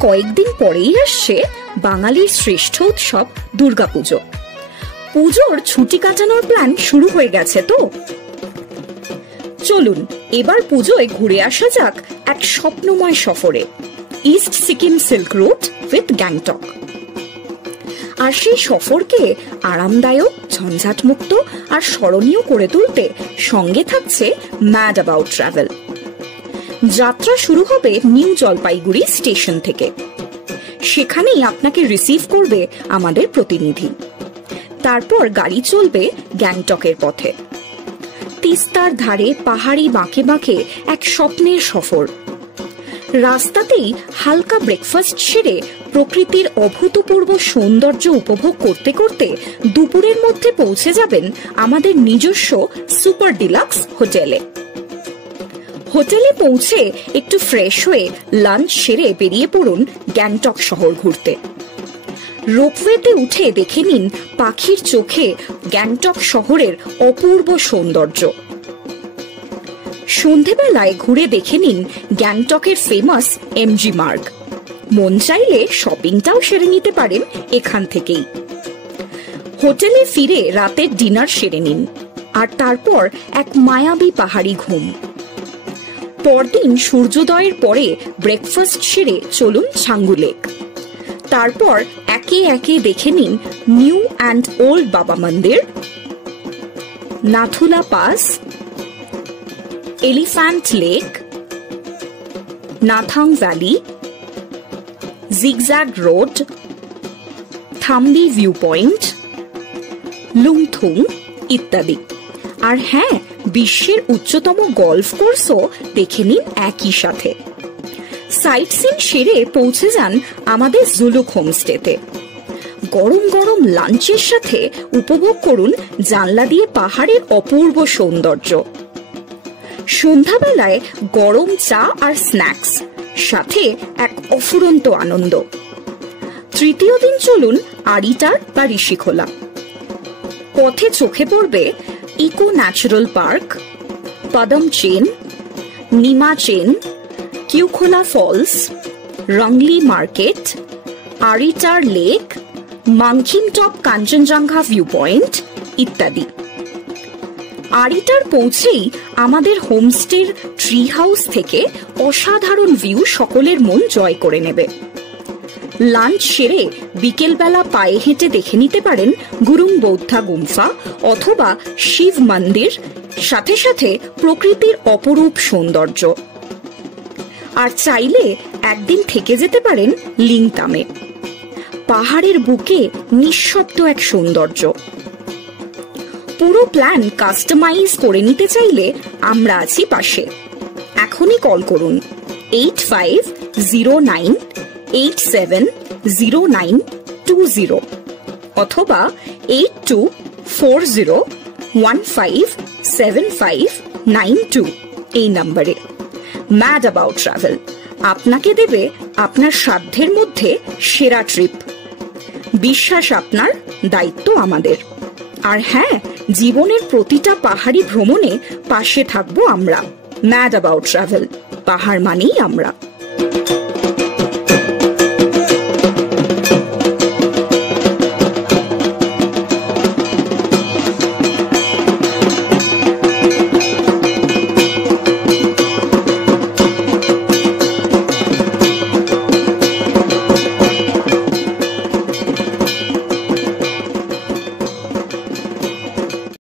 কয়েকদিন পরেই আসছে বাঙালির শ্রেষ্ঠ উৎসব দুর্গাপুজো। পুজোর ছুটি কাটানোর প্ল্যান শুরু হয়ে গেছে তো? চলুন এবার পুজোয় ঘুরে আসা যাক এক স্বপ্নময় সফরে, east Sikkim silk route with Gangtok. আর সেই সফরকে আরামদায়ক, ঝঞ্ঝাটমুক্ত আর স্মরণীয় করে তুলতে সঙ্গে থাকছে ম্যাড অ্যাবাউট ট্রাভেল। যাত্রা শুরু হবে নিউ জলপাইগুড়ি স্টেশন থেকে। সেখানেই আপনাকে রিসিভ করবে আমাদের প্রতিনিধি। তারপর গাড়ি চলবে গ্যাংটকের পথে। তিস্তার ধারে পাহাড়ি বাঁকে বাঁকে এক স্বপ্নের সফর। রাস্তাতেই হালকা ব্রেকফাস্ট সেরে প্রকৃতির অভূতপূর্ব সৌন্দর্য উপভোগ করতে করতে দুপুরের মধ্যে পৌঁছে যাবেন আমাদের নিজস্ব সুপার ডিলাক্স হোটেলে। হোটেলে পৌঁছে একটু ফ্রেশ হয়ে লাঞ্চ সেরে বেরিয়ে পড়ুন গ্যাংটক শহর ঘুরতে। রোপওয়েতে উঠে দেখে নিন পাখির চোখে গ্যাংটক শহরের অপূর্ব সৌন্দর্য। সন্ধেবেলায় ঘুরে দেখে নিন গ্যাংটকের ফেমাস এমজি মার্গ। মন চাইলে শপিংটাও সেরে নিতে পারেন এখান থেকেই। হোটেলে ফিরে রাতের ডিনার সেরে নিন, আর তারপর এক মায়াবী পাহাড়ি ঘুম। পরদিন সূর্যোদয়ের পরে ব্রেকফাস্ট সেরে চলুন ছাঙ্গু লেক। তারপর একে একে দেখে নিন new and old Baba Mandir, Nathula pass, elephant lake, Nathang valley, zigzag road, Thambi view point, Lungthung ইত্যাদি। আর হ্যাঁ, বিশ্বের উচ্চতম গলফ কোর্সও দেখে নিন একই সাথে। সাইট সিন সেরে পৌঁছে যান আমাদের জুলুক হোমস্টেতে। গরম গরম লাঞ্চের সাথে উপভোগ করুন জানলা দিয়ে পাহাড়ের অপূর্ব সৌন্দর্য। সন্ধ্যাবেলায় গরম চা আর স্ন্যাক্স, সাথে এক অফুরন্ত আনন্দ। তৃতীয় দিন চলুন আরিটার বা ঋষিখোলা। পথে চোখে পড়বে eco natural park, Padam Chen, Nima Chen, Kewkhola falls, Rongli market, Aritar lake, Mankhim top Kanchenjunga view point ইত্যাদি। আরিটার পৌঁছেই আমাদের হোমস্টের ট্রি হাউস থেকে অসাধারণ ভিউ সকলের মন জয় করে নেবে। লাঞ্চ সেরে বিকেলবেলা পায়ে হেঁটে দেখে নিতে পারেন গুরুং বৌদ্ধা গুম্ফা অথবা শিব মন্দির, সাথে সাথে প্রকৃতির অপরূপ সৌন্দর্য। আর চাইলে একদিন থেকে যেতে পারেন লিংতামে। পাহাড়ের বুকে নিঃশব্দ এক সৌন্দর্য। পুরো প্ল্যান কাস্টমাইজ করে নিতে চাইলে আমরা আছি পাশে। এখনই কল করুন 8509870920 অথবা 8240157592 এই নম্বরে। ম্যাড অ্যাবাউট ট্রাভেল আপনাকে দেবে আপনার সাধ্যের মধ্যে সেরা ট্রিপ। বিশ্বাস আপনার, দায়িত্ব আমাদের। আর হ্যাঁ, জীবনের প্রতিটা পাহাড়ি ভ্রমণে পাশে থাকবো আমরা। ম্যাড অ্যাবাউট ট্রাভেল, পাহাড় মানেই আমরা।